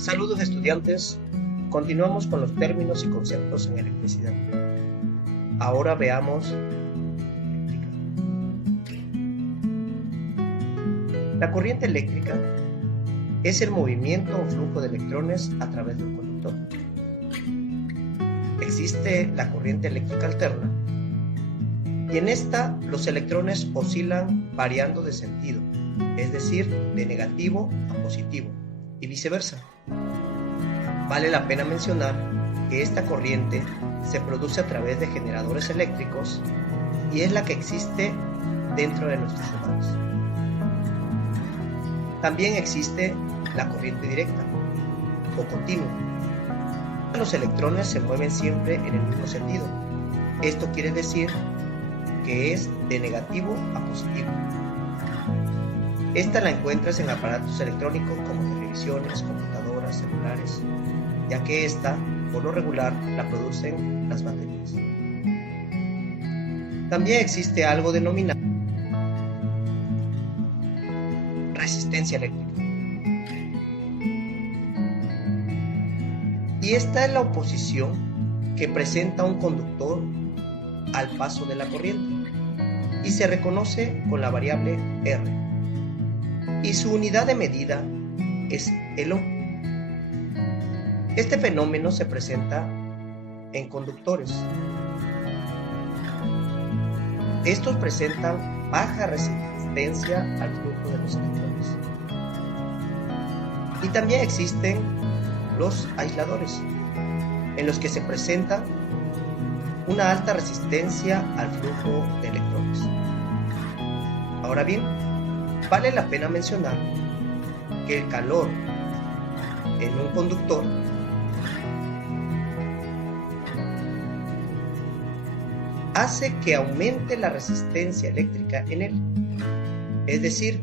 Saludos estudiantes, continuamos con los términos y conceptos en electricidad. Ahora veamos la corriente eléctrica es el movimiento o flujo de electrones a través de un conductor. Existe la corriente eléctrica alterna y en esta los electrones oscilan variando de sentido, es decir, de negativo a positivo y viceversa. Vale la pena mencionar que esta corriente se produce a través de generadores eléctricos y es la que existe dentro de nuestros hogares. También existe la corriente directa o continua. Los electrones se mueven siempre en el mismo sentido. Esto quiere decir que es de negativo a positivo. Esta la encuentras en aparatos electrónicos como televisiones, computadoras, celulares, ya que esta, por lo regular, la producen las baterías. También existe algo denominado resistencia eléctrica. Y esta es la oposición que presenta un conductor al paso de la corriente y se reconoce con la variable R. Y su unidad de medida es el ohm. Este fenómeno se presenta en conductores. Estos presentan baja resistencia al flujo de los electrones. Y también existen los aisladores, en los que se presenta una alta resistencia al flujo de electrones. Ahora bien, vale la pena mencionar que el calor en un conductor hace que aumente la resistencia eléctrica en él. Es decir,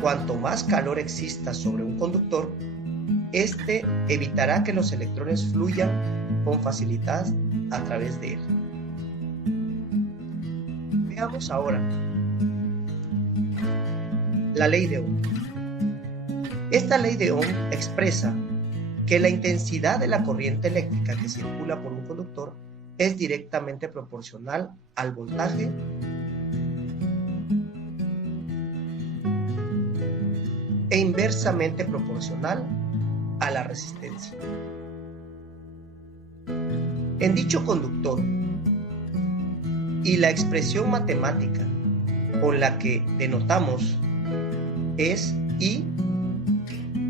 cuanto más calor exista sobre un conductor, este evitará que los electrones fluyan con facilidad a través de él. Veamos ahora la ley de Ohm. Esta ley de Ohm expresa que la intensidad de la corriente eléctrica que circula por un conductor es directamente proporcional al voltaje e inversamente proporcional a la resistencia. En dicho conductor, y la expresión matemática con la que denotamos es I,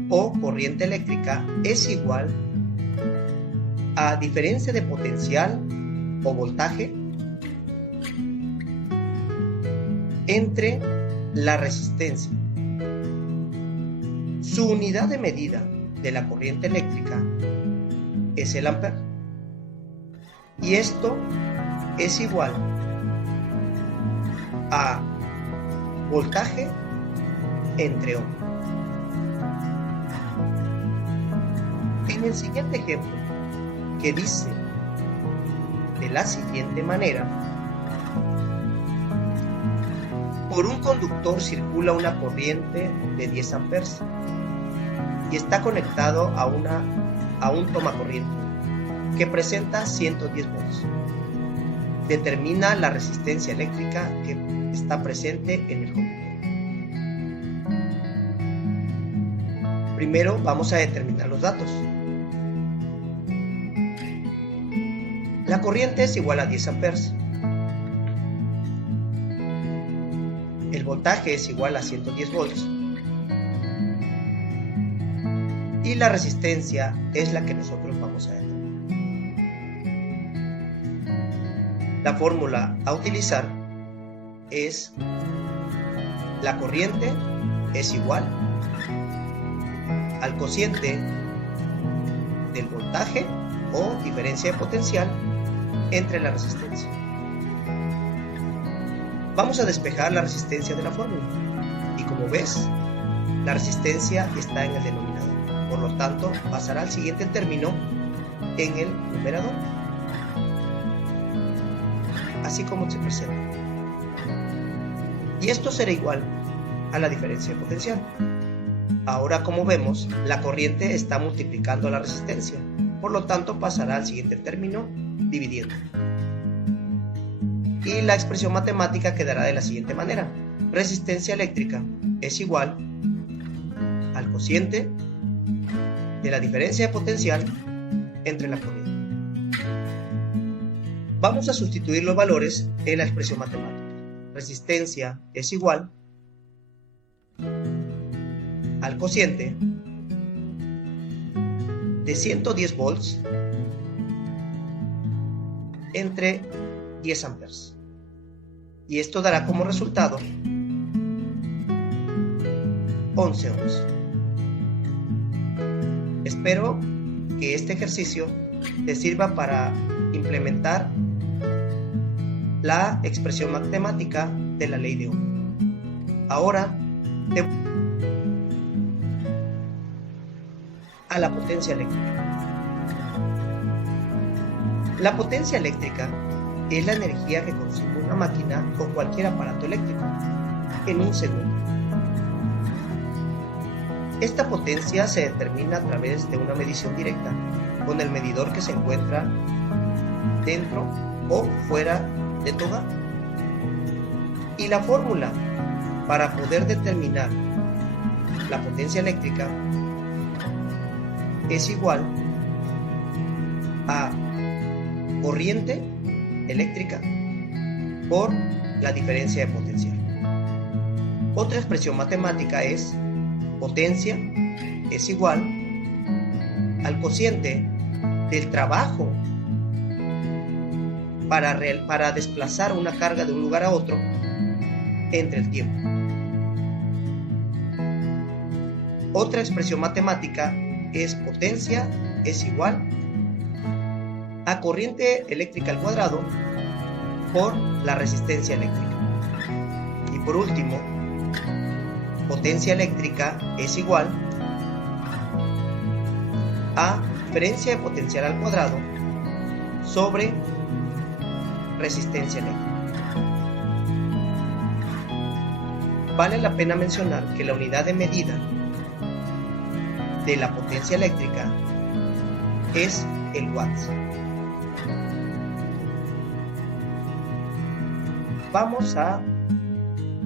o corriente eléctrica, es igual a diferencia de potencial o voltaje entre la resistencia. Su unidad de medida de la corriente eléctrica es el ampere. Y esto es igual a voltaje entre ohm. En el siguiente ejemplo, que dice de la siguiente manera: por un conductor circula una corriente de 10 amperes y está conectado a un tomacorriente que presenta 110 volts. Determina la resistencia eléctrica que está presente en el conductor. Primero vamos a determinar los datos. La corriente es igual a 10 amperes. El voltaje es igual a 110 volts. Y la resistencia es la que nosotros vamos a determinar. La fórmula a utilizar es: la corriente es igual al cociente del voltaje o diferencia de potencial entre la resistencia. Vamos a despejar la resistencia de la fórmula y, como ves, la resistencia está en el denominador. Por lo tanto, pasará al siguiente término en el numerador, así como se presenta. Y esto será igual a la diferencia de potencial. Ahora, como vemos, la corriente está multiplicando la resistencia, por lo tanto pasará al siguiente término dividiendo. Y la expresión matemática quedará de la siguiente manera: resistencia eléctrica es igual al cociente de la diferencia de potencial entre la corriente. Vamos a sustituir los valores en la expresión matemática. Resistencia es igual al cociente de 110 volts entre 10 amperes. Y esto dará como resultado 11 ohms. Espero que este ejercicio te sirva para implementar la expresión matemática de la ley de Ohm. Ahora a la potencia eléctrica. La potencia eléctrica es la energía que consume una máquina o cualquier aparato eléctrico en un segundo. Esta potencia se determina a través de una medición directa con el medidor que se encuentra dentro o fuera de tu hogar. Y la fórmula para poder determinar la potencia eléctrica es igual a corriente eléctrica por la diferencia de potencial. Otra expresión matemática es potencia es igual al cociente del trabajo para desplazar una carga de un lugar a otro entre el tiempo. Otra expresión matemática es potencia es igual a corriente eléctrica al cuadrado por la resistencia eléctrica. Y por último, potencia eléctrica es igual a diferencia de potencial al cuadrado sobre resistencia eléctrica. Vale la pena mencionar que la unidad de medida de la potencia eléctrica es el watts. Vamos a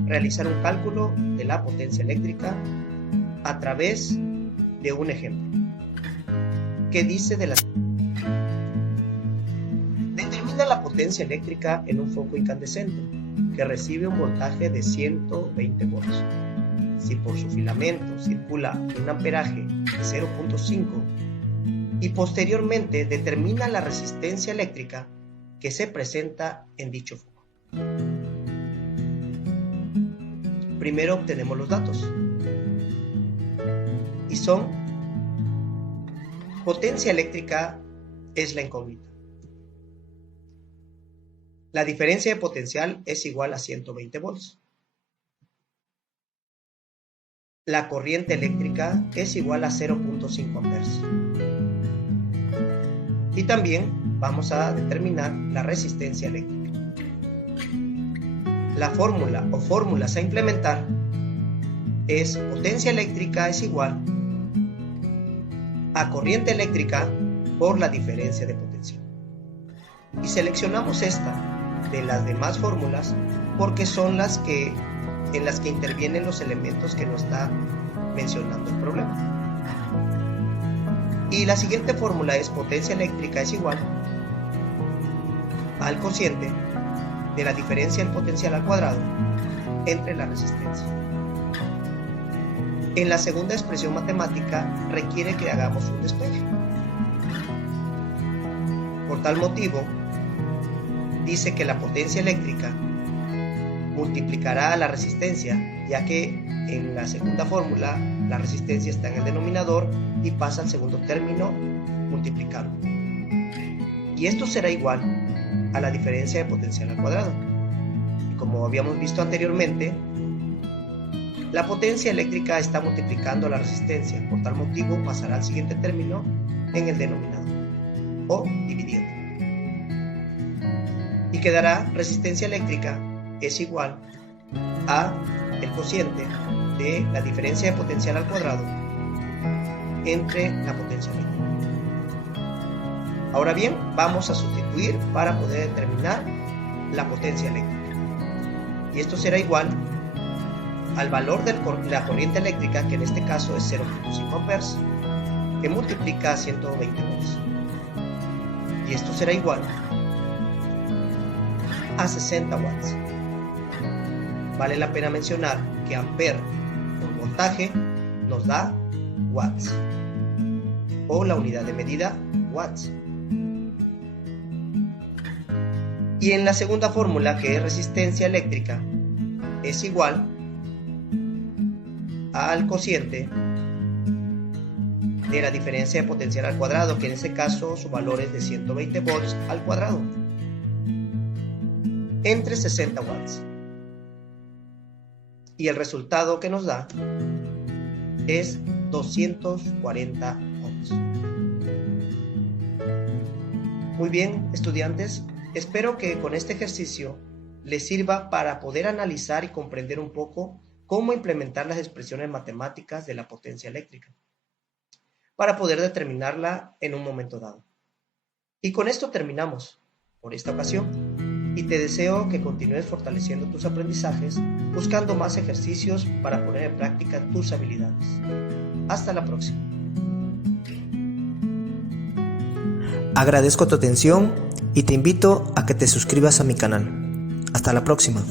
realizar un cálculo de la potencia eléctrica a través de un ejemplo que dice determina la potencia eléctrica en un foco incandescente que recibe un voltaje de 120 volts. Si por su filamento circula un amperaje de 0.5 y posteriormente determina la resistencia eléctrica que se presenta en dicho foco. Primero obtenemos los datos y son: potencia eléctrica es la incógnita, la diferencia de potencial es igual a 120 volts, la corriente eléctrica es igual a 0.5 amperes y también vamos a determinar la resistencia eléctrica. La fórmula o fórmulas a implementar es potencia eléctrica es igual a corriente eléctrica por la diferencia de potencial. Y seleccionamos esta de las demás fórmulas porque son en las que intervienen los elementos que nos está mencionando el problema. Y la siguiente fórmula es potencia eléctrica es igual al cociente de la diferencia del potencial al cuadrado entre la resistencia. En la segunda expresión matemática requiere que hagamos un despeje. Por tal motivo, dice que la potencia eléctrica multiplicará a la resistencia, ya que en la segunda fórmula la resistencia está en el denominador y pasa al segundo término multiplicando. Y esto será igual a la diferencia de potencial al cuadrado. Y como habíamos visto anteriormente, la potencia eléctrica está multiplicando la resistencia, por tal motivo pasará al siguiente término en el denominador o dividiendo. Y quedará resistencia eléctrica es igual a el cociente de la diferencia de potencial al cuadrado entre la potencia eléctrica. Ahora bien, vamos a sustituir para poder determinar la potencia eléctrica. Y esto será igual al valor de la corriente eléctrica, que en este caso es 0.5 amperes, que multiplica a 120 volts. Y esto será igual a 60 watts. Vale la pena mencionar que ampere por voltaje nos da watts, o la unidad de medida watts. Y en la segunda fórmula, que es resistencia eléctrica, es igual al cociente de la diferencia de potencial al cuadrado, que en este caso su valor es de 120 volts al cuadrado, entre 60 watts. Y el resultado que nos da es 240 ohms. Muy bien, estudiantes, espero que con este ejercicio les sirva para poder analizar y comprender un poco cómo implementar las expresiones matemáticas de la potencia eléctrica, para poder determinarla en un momento dado. Y con esto terminamos por esta ocasión, y te deseo que continúes fortaleciendo tus aprendizajes, buscando más ejercicios para poner en práctica tus habilidades. Hasta la próxima. Agradezco tu atención y te invito a que te suscribas a mi canal. Hasta la próxima.